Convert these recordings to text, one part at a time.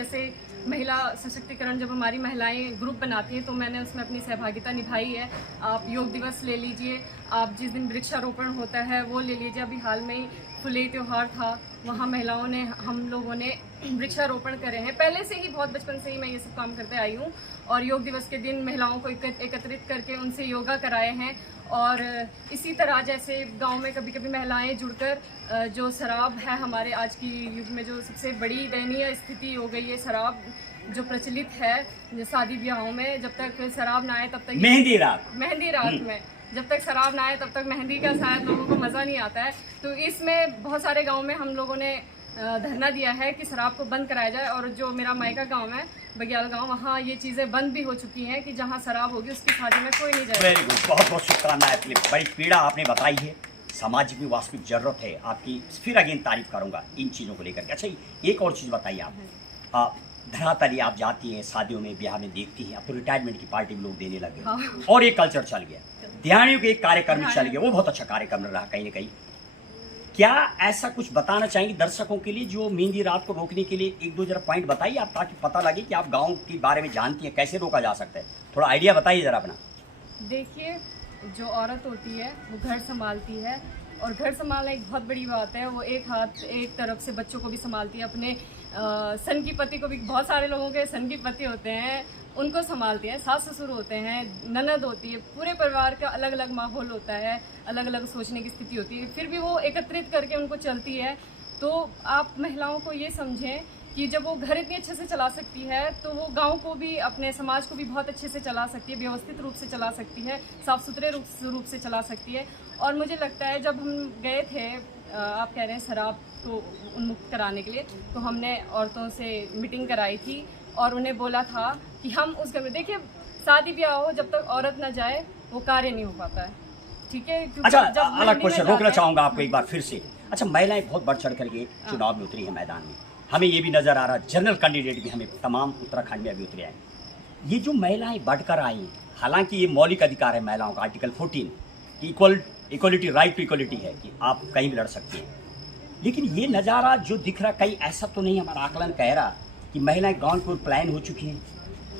जैसे महिला सशक्तिकरण, जब हमारी महिलाएं ग्रुप बनाती हैं तो मैंने उसमें अपनी सहभागिता निभाई है। आप योग दिवस ले लीजिए, आप जिस दिन वृक्षारोपण होता है वो ले लीजिए। अभी हाल में ही फुले त्योहार था, वहाँ महिलाओं ने, हम लोगों ने वृक्षारोपण करे हैं। पहले से ही, बहुत बचपन से ही मैं ये सब काम करते आई हूँ और योग दिवस के दिन महिलाओं को एकत्रित करके उनसे योगा कराए हैं। और इसी तरह जैसे गांव में कभी कभी महिलाएं जुड़कर जो शराब है, हमारे आज की युग में जो सबसे बड़ी दयनीय स्थिति हो गई है, शराब जो प्रचलित है शादी ब्याहों में, जब तक शराब ना आए तब तक मेहंदी रात में जब तक शराब ना आए तब तक मेहंदी का शायद लोगों को मज़ा नहीं आता है। तो इसमें बहुत सारे गाँव में हम लोगों ने धरना दिया है कि शराब को बंद कराया जाए। और जो मेरा मायका गांव है, बगियाल गांव, वहाँ ये चीज़ें बंद भी हो चुकी हैं कि जहाँ शराब होगी उसकी शादी में कोई नहीं जाएगा। वेरी गुड, बहुत बहुत शुभकामनाएं। अपनी बड़ी पीड़ा आपने बताई है, सामाजिक भी वास्तविक जरूरत है आपकी। फिर अगेन तारीफ करूंगा इन चीज़ों को लेकर के। अच्छा, एक और चीज़ बताइए आप धरातली आप जाती हैं, शादियों में ब्याह में देखती हैं, अब तो रिटायरमेंट की पार्टी में लोग देने लगे। हाँ। और एक कल्चर चल गया, ध्यानियों के एक कार्यक्रम चल गया, वो बहुत अच्छा कार्यक्रम रहा कहीं ना कहीं। क्या ऐसा कुछ बताना चाहेंगे दर्शकों के लिए, जो मेहंदी रात को रोकने के लिए एक दो जरा पॉइंट बताइए आप, ताकि पता लगे कि आप गांव के बारे में जानती हैं, कैसे रोका जा सकता है, थोड़ा आइडिया बताइए जरा अपना। देखिए, जो औरत होती है वो घर संभालती है, और घर संभालना एक बहुत बड़ी बात है। वो एक हाथ, एक तरफ से बच्चों को भी संभालती है, अपने सन की पति को भी, बहुत सारे लोगों के सन की पति होते हैं, उनको संभालती है, सास ससुर होते हैं, ननद होती है, पूरे परिवार का अलग अलग माहौल होता है, अलग अलग सोचने की स्थिति होती है, फिर भी वो एकत्रित करके उनको चलती है। तो आप महिलाओं को ये समझें कि जब वो घर इतनी अच्छे से चला सकती है तो वो गांव को भी, अपने समाज को भी बहुत अच्छे से चला सकती है, व्यवस्थित रूप से चला सकती है, साफ सुथरे रूप से चला सकती है। और मुझे लगता है जब हम गए थे, आप कह रहे हैं शराब को उन्मुक्त कराने के लिए, तो हमने औरतों से मीटिंग कराई थी और उन्हें बोला था कि हम उस घर में, देखिए शादी ब्याह हो, जब तक औरत न जाए वो कार्य नहीं हो पाता है, ठीक है। अच्छा, अलग क्वेश्चन रोकना चाहूंगा आपको एक बार फिर से। अच्छा, महिलाएं बहुत बढ़ चढ़ करके चुनाव में उतरी है मैदान में, हमें ये भी नजर आ रहा, जनरल कैंडिडेट भी हमें तमाम उत्तराखंड में अभी उतरे आए। ये जो महिलाएं बढ़कर आई, हालांकि ये मौलिक अधिकार है महिलाओं का, article 14 equality, right to equality है कि आप कहीं भी लड़ सकती हैं, लेकिन ये नज़ारा जो दिख रहा, कहीं ऐसा तो नहीं, हमारा आकलन कह रहा कि महिलाएं गांव की ओर पलायन हो चुकी हैं,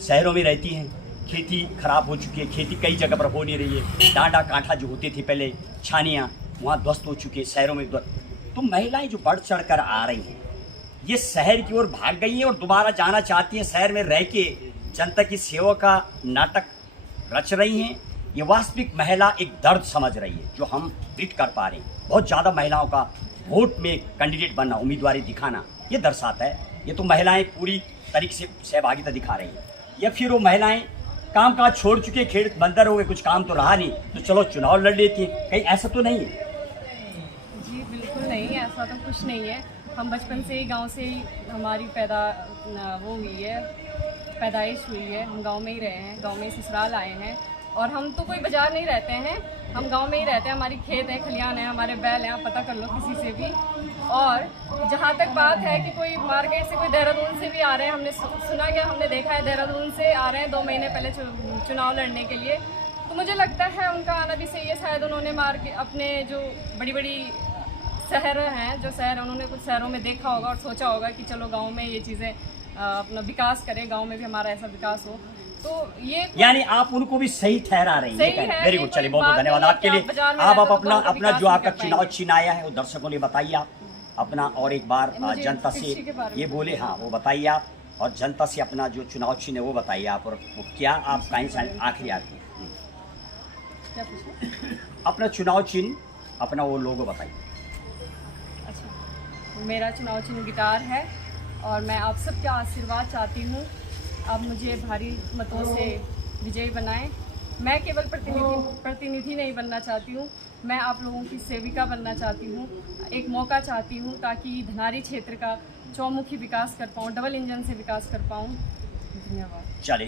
शहरों में रहती हैं, खेती खराब हो चुकी है, खेती कई जगह पर हो नहीं रही है, डांडा कांठा जो होते थे पहले, छानियाँ, वहाँ ध्वस्त हो चुकी है, शहरों में तो महिलाएं जो बढ़ चढ़ कर आ रही हैं, ये शहर की ओर भाग गई हैं और दोबारा जाना चाहती हैं, शहर में रह के जनता की सेवा का नाटक रच रही हैं। ये वास्तविक महिला एक दर्द समझ रही है जो हम ट्रीट कर पा रहे हैं। बहुत ज़्यादा महिलाओं का वोट में कैंडिडेट बनना, उम्मीदवारी दिखाना, ये दर्शाता है ये तो महिलाएं पूरी तरीके से सहभागिता दिखा रही हैं, या फिर वो महिलाएं काम काज छोड़ चुके, खेत बंदर हो गए, कुछ काम तो रहा नहीं तो चलो चुनाव लड़ लेती हैं, कहीं ऐसा तो नहीं है? जी बिल्कुल नहीं, ऐसा तो कुछ नहीं है। हम बचपन से ही गांव से ही हमारी पैदाइश हुई है, हम गांव में ही रहे हैं, गांव में ससुराल आए हैं, और हम तो कोई बाजार नहीं रहते हैं, हम गांव में ही रहते हैं। हमारी खेत है, खलियान है, हमारे बैल हैं, आप पता कर लो किसी से भी। और जहाँ तक बात है कि कोई मार्केट से, कोई देहरादून से भी आ रहे हैं, हमने सुना गया, हमने देखा है देहरादून से आ रहे हैं 2 महीने पहले चुनाव लड़ने के लिए, तो मुझे लगता है उनका आना भी सही है। शायद उन्होंने अपने जो बड़ी बड़ी शहर हैं, जो शहर, उन्होंने कुछ शहरों में देखा होगा और सोचा होगा कि चलो गाँव में ये चीज़ें अपना विकास करें, गाँव में भी हमारा ऐसा विकास हो। तो ये यानी आप उनको भी सही ठहरा रही हैं। वेरी गुड, चलिए बहुत बहुत धन्यवाद आपके लिए। आप अपना जो आपका चुनाव चिन्ह आया है वो दर्शकों ने बताइए आप अपना, और एक बार जनता से ये बोले, हाँ वो बताइए आप, और जनता से अपना जो चुनाव चिन्ह है वो बताइए आप, और वो क्या आप कहीं आखिरी अपना चुनाव चिन्ह, अपना वो लोगो बताइए। अच्छा, मेरा चुनाव चिन्ह गिटार है और मैं आप सबके आशीर्वाद चाहती हूँ। आप मुझे भारी मतों से विजयी बनाएं। मैं केवल प्रतिनिधि नहीं बनना चाहती हूँ, मैं आप लोगों की सेविका बनना चाहती हूँ। एक मौका चाहती हूँ ताकि धनारी क्षेत्र का चौमुखी विकास कर पाऊँ, डबल इंजन से विकास कर पाऊँ। धन्यवाद। चलिए।